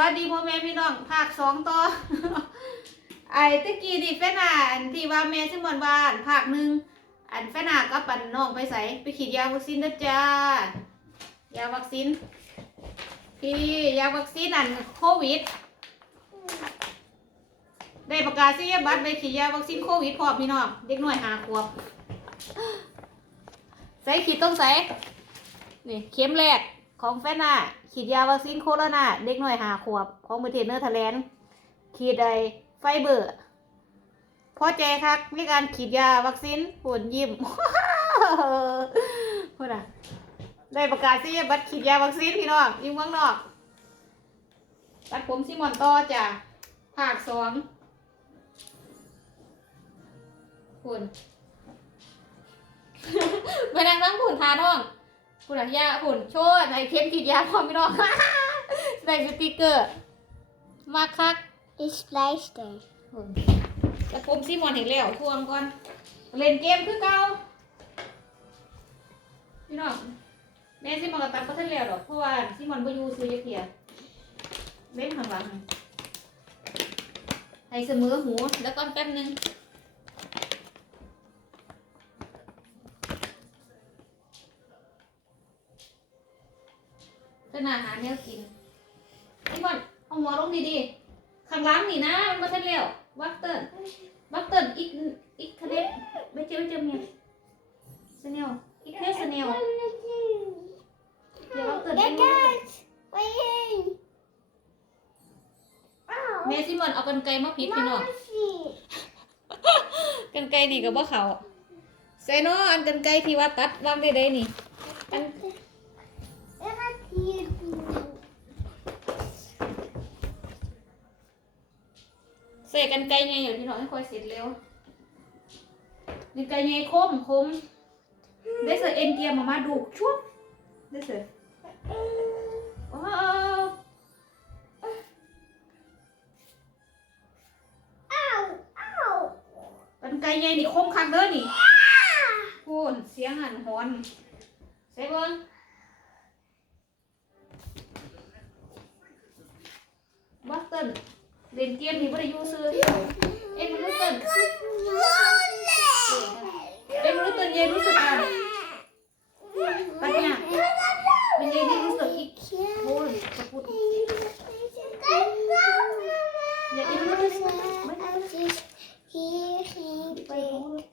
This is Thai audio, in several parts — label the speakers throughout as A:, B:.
A: วัสดีพ่อแม่พี่น้องภาคสองต่อไอ้ตะกี้นี่แฟนาอันที่ว่าแม่ซิมบอนบ้านภาคหนึ่งอันแฟนาก็ปั่นน้องไปใส่ไปฉีดยาวัคซีนเด้อจ้ายาวัคซีนพี่ยาวัคซีนอันโควิด ได้ประกาศนียบัตรไปฉีดยาวัคซีนโควิดพร้อมพี่น้องเด็กหน้อยหาขวบใส่ขีดต้องใส่นี่เข็มแรก ของแฟน่าฉีดยาวัคซีนโคโรนาเด็กหน้อยหาขวบ ของประเทศเนเธอร์แลนด์ขีดใดไฟเบอร์พอใจคักมีการฉีดยาวัคซีนปุ่นยิ้มพูดอะได้ประกาศนียบัตรฉีดยาวัคซีนพี่น้องยิ่งเมืองนอกตัดผมซิมอนต่อจ้ะภาคสองคุณไปนั่งนั่งผุนทาน้อง ผุนยาผุนโชว์ในเข็มฉีดยาพร้อมพี่น้องใส่สติกเกอร์ มาคัก Ich Pleister. หุ่นแต่ผมซิมอนเห็นแล้วทวงก่อน เล่นเกมคือเก่าพี่น้องแม่ซิมอนกับตัดก็ทันแล้วดอกเพราะว่าซิมอนบ่อยู่ซื้อเพียเล่นข้างหลังให้เสมอหูแล้วก็แป๊บนึง ขนาหาแนวกินไอ้บอลเอาหัวลงดีๆข้างล่างนี่นะมันมาทันแล้ววักเติร์นวักเติร์นอีกอีกคะแนไม่เจอไม่เจอเมียสเนลอีกแค่สเนลเดี๋ยววักเติร์นไปดู Wait. แม่ซิมอนเอากันไกลมาพิดพี่น้องกันไกลนี่กับว่าเขาใส่นาะอันกันไกลที่ว่าตัดวางได้ได้นี่ อันใส่กันไกลไงอย่างพี่น้องให้คอยเสร็จเร็วกันไกลไงคมคมได้เสือเอ็นเกียร์มามาดูชุบได้เสือว้าวกันไกลใหญ่นี่คมคักเด้อนี่พูนเสียงหันหอนใส่เบิ้งบัสเติ้ล เล่นเกมนี่บ่ได้อยู่ซื้อเอ็มรู้เติ้ลเอ็มรู้เติ้ลเย็นรู้สึกอะปัญญาเป็นเย็นนี่รู้สึกอีกโอ้ยกระพุดอย่าเอ็มรู้สึกไม่ได้ Hier geen pijn.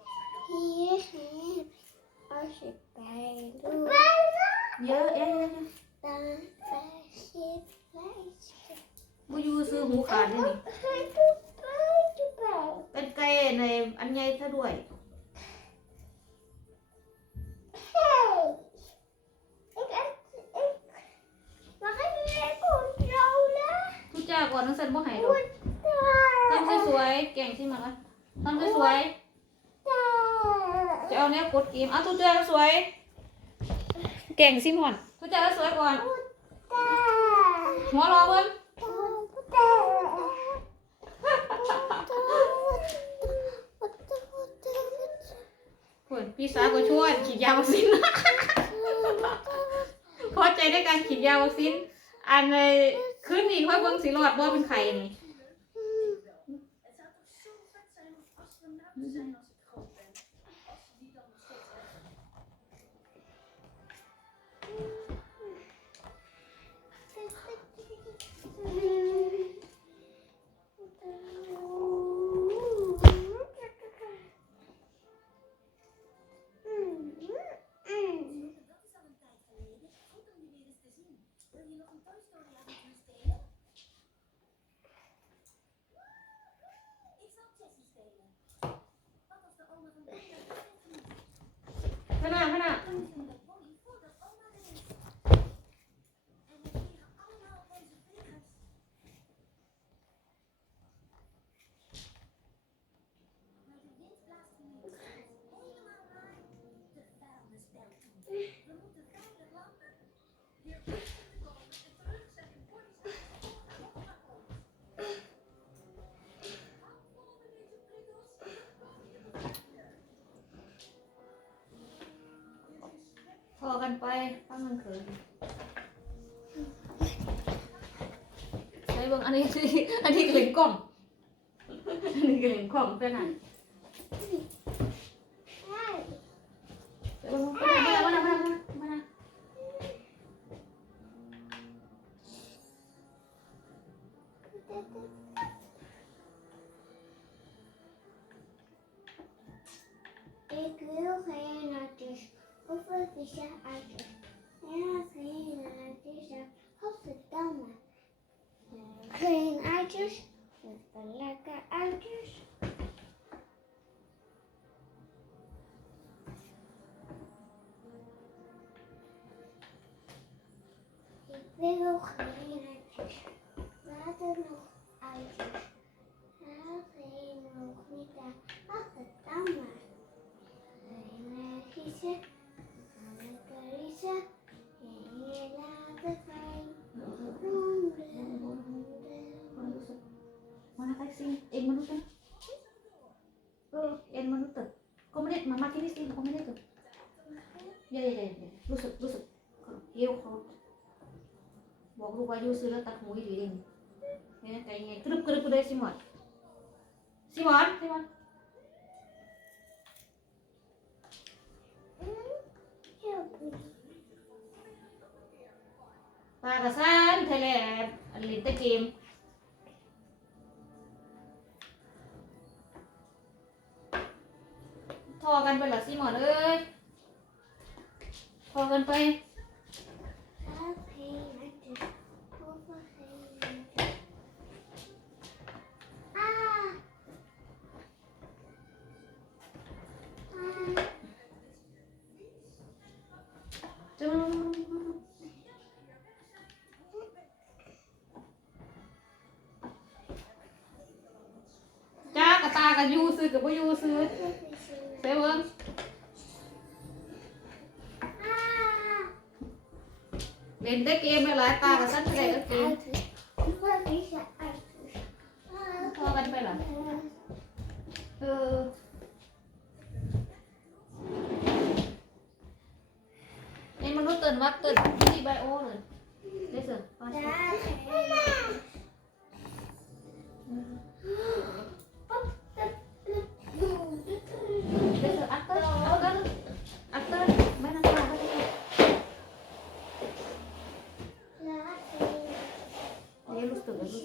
A: Hier geen. Als je pijn doet, เยอะเอ๊ะ dan krijg je pleister. บ่อยู่ซื้อหูขาดเลยนี่ Hij doet pijn, doet pijn. เป็นไก่ ในอันใหญ่ซะด้วย Hey. Ik, ik, ik. Mag ik weer controle? ทุกจ้าก่อนน้องเซนบ่ใหายดอกทำสวยๆแก่งใช่ไหมคะทำสวยๆจะเอาแนวกดเกมเอาทุกจ้าสวยแก่งซิมอนทุกจ้าสวยก่อนหัวรอเบิ้งเพื่อน พี่สาวก็ช่วยฉีดยาวัคซีนพอใจได้การฉีดยาวัคซีนอันในคืนนี้ค่อยเบิ้งสีรอดบ่เป็นไข่นี่ ขนาด กันไปฟังมันเขินใช้เบิ่งอันนี้ อันนี้ก็เล่นกล้องอันนี้ก็เล่นกล้องเป็นไงใช่ไปเบิ่งมามามามามามา
B: Ik wil geen natjes. Hoeveel is je uitjes? Ja, geen natjes. Godverdamme. Geen uitjes. Lekker uitjes. Ik wil geen uitjes. Laat er nog uitjes.
A: บอกลูกว่าอยู่ซื้อแล้วตัดหูดีเองเนี่ยใจเย็นกรึบกรึบเลยสิหมอนสิหมอนสิหมอนปากระซานไทยแลอันลินตะเกมทอกันไปหรอสิหมอนเอ้ย ทอกันไป กระตากับยูซื้อกับว่ายูซื้อ Hoeveel is er? เซเบิ้ง Ah. เล่นได้เกมไปหลายตากับสั้นไปเลยก็เกม Uitjes. Hoeveel is er uitjes? Ah. ทอกันไปเหรอเออไอ้มนุษย์ตื่นวักตื่นที่ไบโอเลยได้เสือไป 是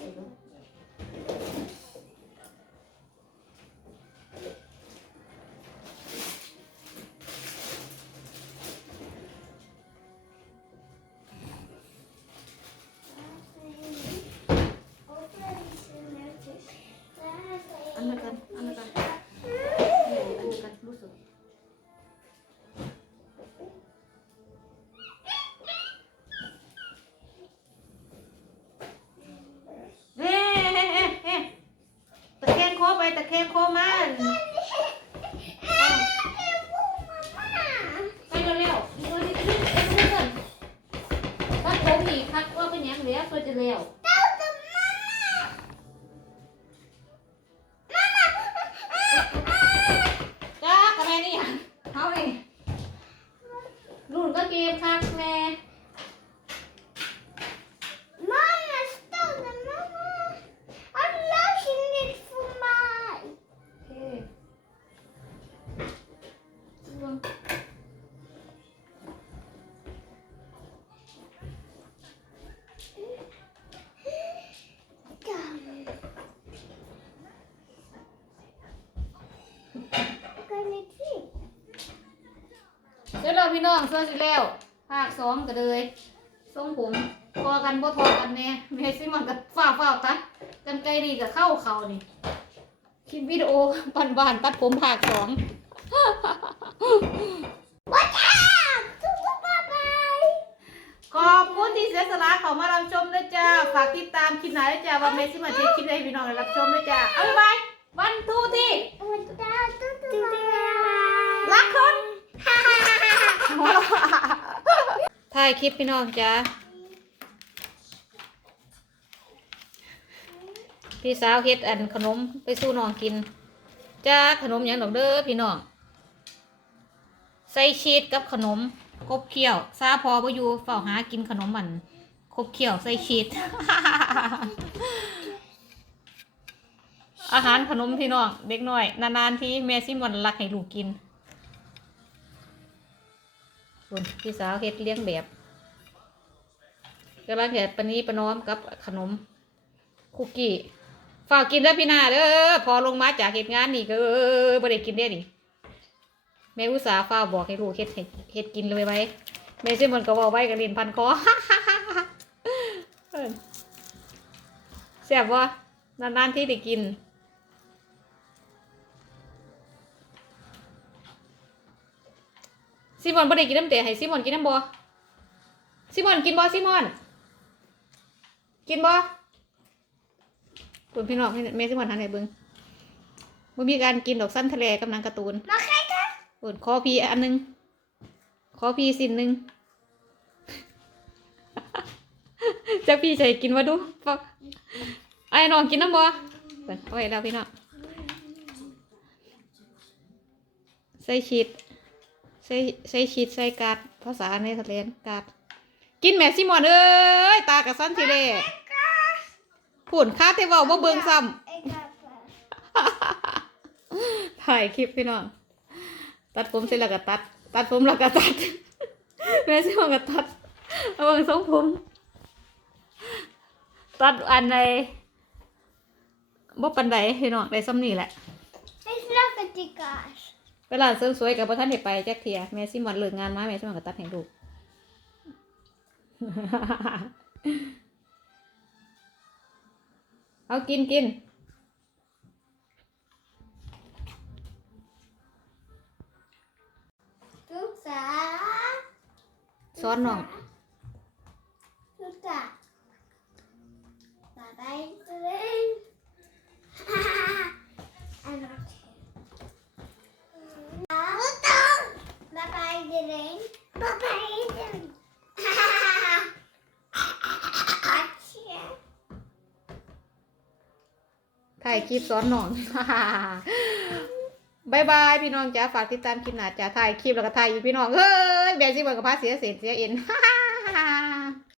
A: คอไปตะแคงคอมัน พี่น้องเสื้อสิแล้วภาคสองก็เลยทรงผมพอกันบ่ทอกันแน่เมซิมันกับฝ้าฝ้าๆตัดกันไกลดีกับเข้าเขานี่คลิปวิดีโอปันบานตัดผมภาคสอง Wat aan? Doe maar bij. ขอบคุณที่เสียสละเขามารับชมด้วยจ้า ฝากติดตามคลิปไหนด้วยจ้า ว่าเมซิมันจะคลิปให้พี่น้องได้รับชมด้วยจ้า เอาบ๊ายบายวันทูที่ Wat aan? Doe maar. รักคน ถ่ายคลิปพี่น้องจ้าพี่สาวเฮ็ดอันขนมไปสู้น้องกินจ้าขนมหยังดอกเด้อพี่น้องใส่ชีสกับขนมกบเคี่ยวซาพอบ่อยู่เฝ้าหากินขนมมันคบเขียวใส่ชีสอาหารขนมพี่น้องเด็กน้อย นานๆที่แม่ซิมอนรักให้ลูกกิน ส่วนพี่สาวเฮ็ดเลี้ยงแบบกำลังเฮ็ดปนี้ปน้อมกับขนมคุกกี้ฝากกินเด้อพี่นาเด้อพอลงมาจากเหตุงานนี่ก็เออบ่ได้กินได้นี่แม่อุตสาห์ฝ้ากบอกให้ลูกเฮ็ดเฮ็ดกินเลยไว้แม่ซิมอนก็บอกไว้กับเรียนพันคอเอิ้นแซ่บบ่นานๆที่ได้กิน ซิมอนบ่ได้กินน้ำเตะให้ซิมอนกินน้ำบ่ซิมอนกินบ่ซิมอน กินบ่คุณพี่น้องให้แม่ซิมอนทานให้เบิ่งบ่มีการกินดอกสั้นทะเลกับหนางการ์ตูนมาใครกันปุ่นขอพีอันหนึงขอพีสินหนึ่งจะพี่ใจกินมาดูปอกไอ้น้องกินน้ำบ่เปิดเอาไว้แล้วพี่น้องใส่ชีส ใส่ใส่ชีสใส่กาดภาษาในทะเลนกาดกินแม่ซิมอนเอ้ยตากระสันทีเล่พูนค่าเทเว่าบ่เบิงซ้ไอ้กาแฟำถ่ายคลิปพี่น้องตัดผมเสร็จแล้วก็ตัด ตัดผมแล้วก็ตัดแม่ซิมอนก็ตัดเอาเบิงทรงผมตัดอันใดบ่ปันใดพี่น้องได้ซ้ำนี่แหละไอ้เลื อกกติกาเวลาเสริมสวยกับพ่ท่านเห็ไปจักเทียแม่ซิมอนเลิกงานมาแม่ซิมอนก็ตัดให้ลูกเอากินกินทุกสาซ้อนน้องทุกสาบายบาย อาเชียถ่ายคลิปซ้อนน้อง บายบายพี่น้องจ้าฝากติดตามคลิปหน้าจ้าถ่ายคลิปแล้วก็ถ่ายอีกพี่น้องเฮ้ยแม่ซิมอนกับพาเสียเสียเสียเอ็น